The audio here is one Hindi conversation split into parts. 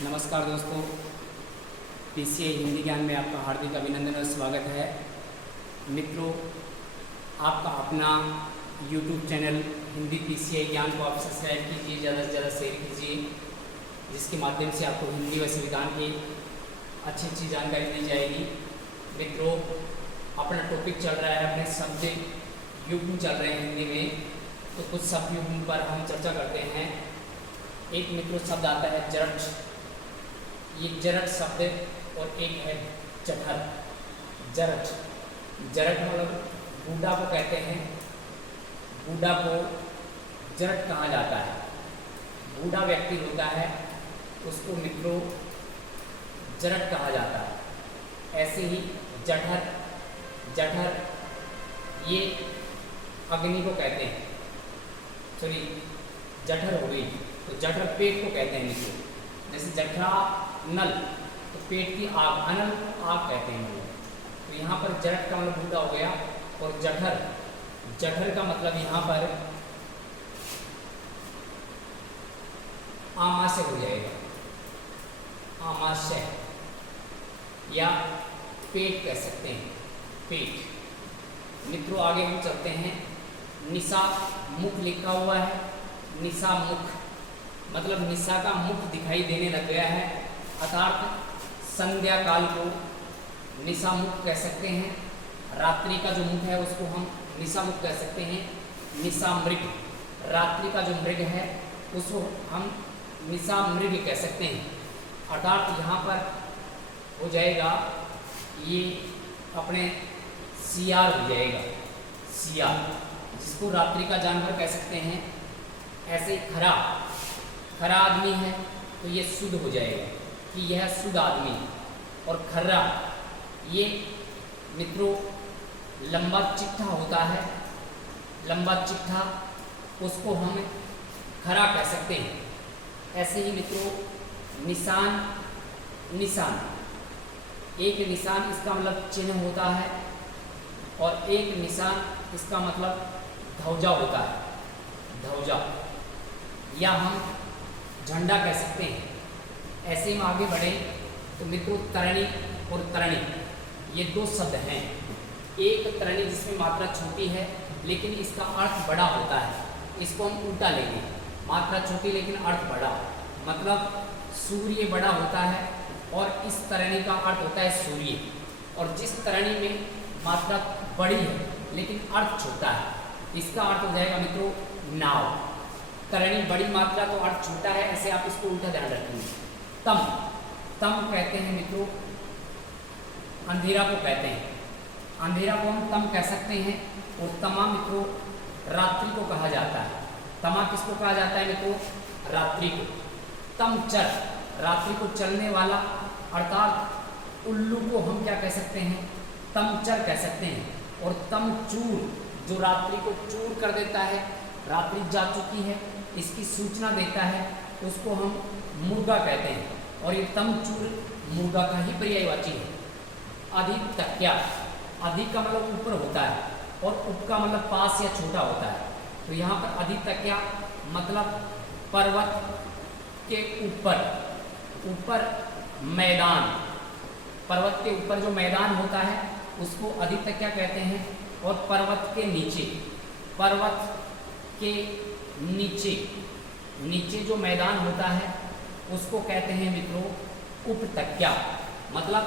नमस्कार दोस्तों, पीसीए हिंदी ज्ञान में आपका हार्दिक अभिनंदन और स्वागत है। मित्रों, आपका अपना यूट्यूब चैनल हिंदी पीसीए ज्ञान को आप सब्सक्राइब कीजिए, ज़्यादा से ज़्यादा शेयर कीजिए, जिसके माध्यम से आपको हिंदी व संविधान की अच्छी जानकारी दी जाएगी। मित्रों, अपना टॉपिक चल रहा है, अपने शब्द युग्म चल रहे हैं हिंदी में, तो कुछ शब्द युग्म पर हम चर्चा करते हैं। एक मित्रों शब्द आता है जरठ, ये जरठ शब्द, और एक है जठर। जरठ जरठ मतलब बूढ़ा को कहते हैं, बूढ़ा को जरठ कहा जाता है। बूढ़ा व्यक्ति होता है उसको मित्रों जरठ कहा जाता है। ऐसे ही जठर, जठर ये अग्नि को कहते हैं, सॉरी जठर हो गई तो जठर पेट को कहते हैं मित्रों। जैसे जठरा नल तो पेट की आग, अनल आग कहते हैं लोग। तो यहाँ पर जरठ का मतलब बूढ़ा हो गया, और जठर, जठर का मतलब यहाँ पर आमाशय हो जाएगा, आमाशय या पेट कह सकते हैं, पेट। मित्रों आगे हम चलते हैं। निशा मुख लिखा हुआ है, निशा मुख मतलब निशा का मुख दिखाई देने लग गया है, अर्थात संध्या काल को निशा मुख कह सकते हैं। रात्रि का जो मुख है उसको हम निशा मुख कह सकते हैं। निशा मृग, रात्रि का जो मृग है उसको हम निशा मृग कह सकते हैं। अर्थात यहाँ पर हो जाएगा ये अपने सियार हो जाएगा, सियार, जिसको रात्रि का जानवर कह सकते हैं। ऐसे ही खरा, खरा आदमी है तो ये शुद्ध हो जाएगा कि यह शुद्ध आदमी। और खर्रा ये मित्रों लंबा चिट्ठा होता है, लंबा चिट्ठा, उसको हम खरा कह सकते हैं। ऐसे ही मित्रों निशान, निशान, एक निशान इसका मतलब चिन्ह होता है, और एक निशान इसका मतलब ध्वजा होता है, ध्वजा, या हम झंडा कह सकते हैं। ऐसे में आगे बढ़े तो मित्रों तरणी और तरणी ये दो शब्द हैं। एक तरणी जिसमें मात्रा छोटी है लेकिन इसका अर्थ बड़ा होता है, इसको हम उल्टा लेंगे, मात्रा छोटी लेकिन अर्थ बड़ा, मतलब सूर्य बड़ा होता है और इस तरणी का अर्थ होता है सूर्य। और जिस तरणी में मात्रा बड़ी है लेकिन अर्थ छोटा है, इसका अर्थ हो जाएगा मित्रों नाव। तरणी बड़ी मात्रा तो अर्थ छोटा है, ऐसे आप इसको उल्टा ध्यान रखेंगे। तम, तम कहते हैं मित्रों अंधेरा को कहते हैं, अंधेरा को हम तम कह सकते हैं। और तमा मित्रों रात्रि को कहा जाता है। तमा किसको कहा जाता है मित्रों? रात्रि को। तम चर, रात्रि को चलने वाला, अर्थात उल्लू को हम क्या कह सकते हैं? तम चर कह सकते हैं। और तम चूर, जो रात्रि को चूर कर देता है, रात्रि जा चुकी है इसकी सूचना देता है, उसको हम मुर्गा कहते हैं। और ये तमचूर मुर्गा का ही पर्यायवाची है। अधिक तकिया, अधिक का मतलब ऊपर होता है और उप का मतलब पास या छोटा होता है। तो यहाँ पर अधिक तकिया मतलब पर्वत के ऊपर, ऊपर मैदान, पर्वत के ऊपर जो मैदान होता है उसको अधिक तकिया कहते हैं। और पर्वत के नीचे, पर्वत के नीचे, नीचे जो मैदान होता है उसको कहते हैं मित्रों उपतक्या। मतलब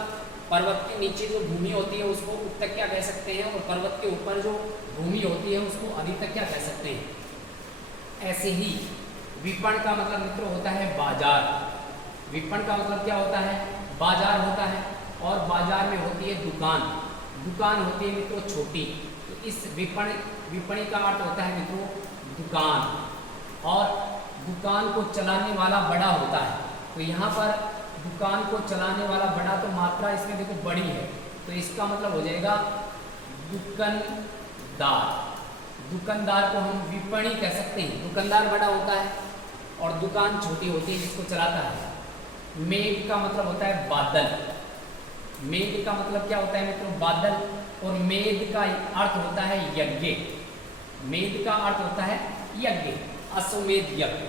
पर्वत के नीचे जो भूमि होती है उसको उपतक्या कह सकते हैं, और पर्वत के ऊपर जो भूमि होती है उसको अधितक्या कह सकते हैं। ऐसे ही विपण का मतलब मित्रों होता है बाजार। विपण का मतलब क्या होता है? बाजार होता है। और बाजार में होती है दुकान, दुकान होती है मित्रों छोटी। तो इस विपण, विपणी का अर्थ होता है मित्रों दुकान, और दुकान को चलाने वाला बड़ा होता है। तो यहाँ पर दुकान को चलाने वाला बड़ा, तो मात्रा इसमें देखो बड़ी है, तो इसका मतलब हो जाएगा दुकानदार। दुकानदार को हम विपणी कह सकते हैं। दुकानदार बड़ा होता है और दुकान छोटी होती है जिसको चलाता है। मेघ का मतलब होता है बादल। मेघ का मतलब क्या होता है मित्रों? बादल। और मेघ का अर्थ होता है यज्ञ। मेघ का अर्थ होता है यज्ञ, अश्वमेध यज्ञ।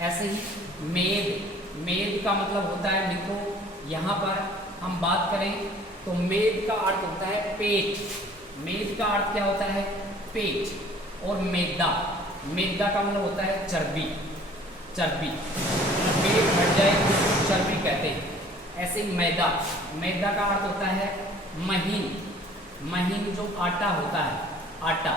ऐसे ही मेघ, मेद का मतलब होता है मित्रों, यहाँ पर हम बात करें तो मेद का अर्थ होता है पेट। मेद का अर्थ क्या होता है? पेट। और मैदा, मैदा का मतलब होता है चर्बी। चर्बी, पेट भर जाए तो चर्बी कहते हैं। ऐसे ही मैदा, मैदा का अर्थ होता है महीन। महीन जो आटा होता है, आटा,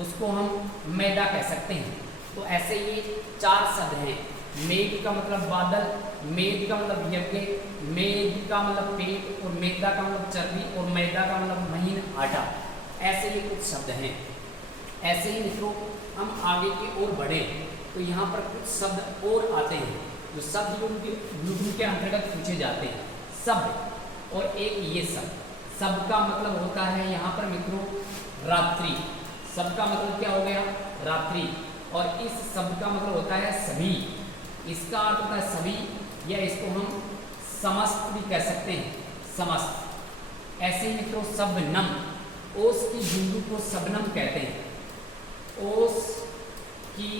उसको हम मैदा कह सकते हैं। तो ऐसे ये 4 शब्द हैं। मेद का मतलब बादल, मेद का मतलब यज्ञ, मेद का मतलब पेट, और मैदा का मतलब चर्बी, और मैदा का मतलब महीन आटा। ऐसे ये कुछ शब्द हैं। ऐसे ही मित्रों हम आगे की ओर बढ़े तो यहाँ पर कुछ शब्द और आते हैं जो शब्द युग्म के अंतर्गत पूछे जाते हैं। शब्द, और एक ये शब्द, शब्द का मतलब होता है यहाँ पर मित्रों रात्रि। शब्द का मतलब क्या हो गया? रात्रि। और इस शब्द का मतलब होता है सभी। इसका अर्थ होता है सभी, या इसको हम समस्त भी कह सकते हैं, समस्त। ऐसे ही मित्रों शबनम, ओस की बूंद को शबनम कहते हैं। ओस की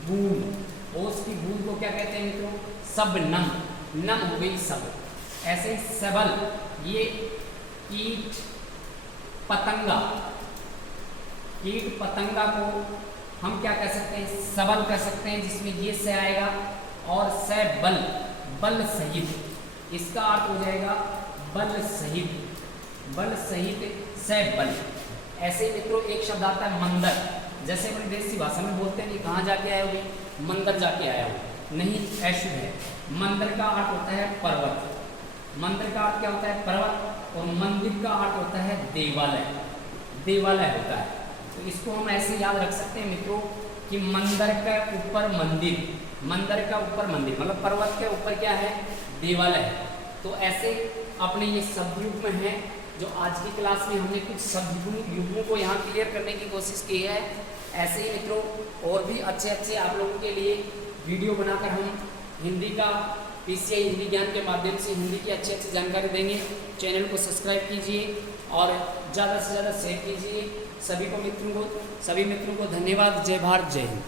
बूंद, ओस की बूंद को क्या कहते हैं मित्रों? शबनम। नम हो गई सब। ऐसे ही सबल, ये कीट पतंगा, कीट पतंगा को हम क्या कह सकते हैं? सबल कह सकते हैं, जिसमें ये से आएगा, और से बल, बल सहित। इसका अर्थ हो जाएगा बल सहित, बल सहित से बल। ऐसे ही मित्रों एक शब्द आता है मंदिर। जैसे अपनी देसी भाषा में बोलते हैं कि कहाँ जाके आए हो? मंदिर जाके आया हो। नहीं, अशुभ है। मंदिर का अर्थ होता है पर्वत। मंदिर का अर्थ क्या होता है? पर्वत। और मंदिर का अर्थ होता है देवालय। देवालय होता है। तो इसको हम ऐसे याद रख सकते हैं मित्रों कि मंदिर के ऊपर मंदिर, मंदिर का ऊपर मंदिर मतलब पर्वत के ऊपर क्या है? देवालय। तो ऐसे अपने ये शब्द युग्म हैं जो आज की क्लास में हमने कुछ शब्द युग्मों को यहाँ क्लियर करने की कोशिश की है। ऐसे ही मित्रों और भी अच्छे अच्छे आप लोगों के लिए वीडियो बनाकर हम हिंदी का पीसीआई हिंदी ज्ञान के माध्यम से हिंदी की अच्छी अच्छी जानकारी देंगे। चैनल को सब्सक्राइब कीजिए और ज़्यादा से ज़्यादा शेयर कीजिए। सभी मित्रों को धन्यवाद। जय भारत, जय हिंद।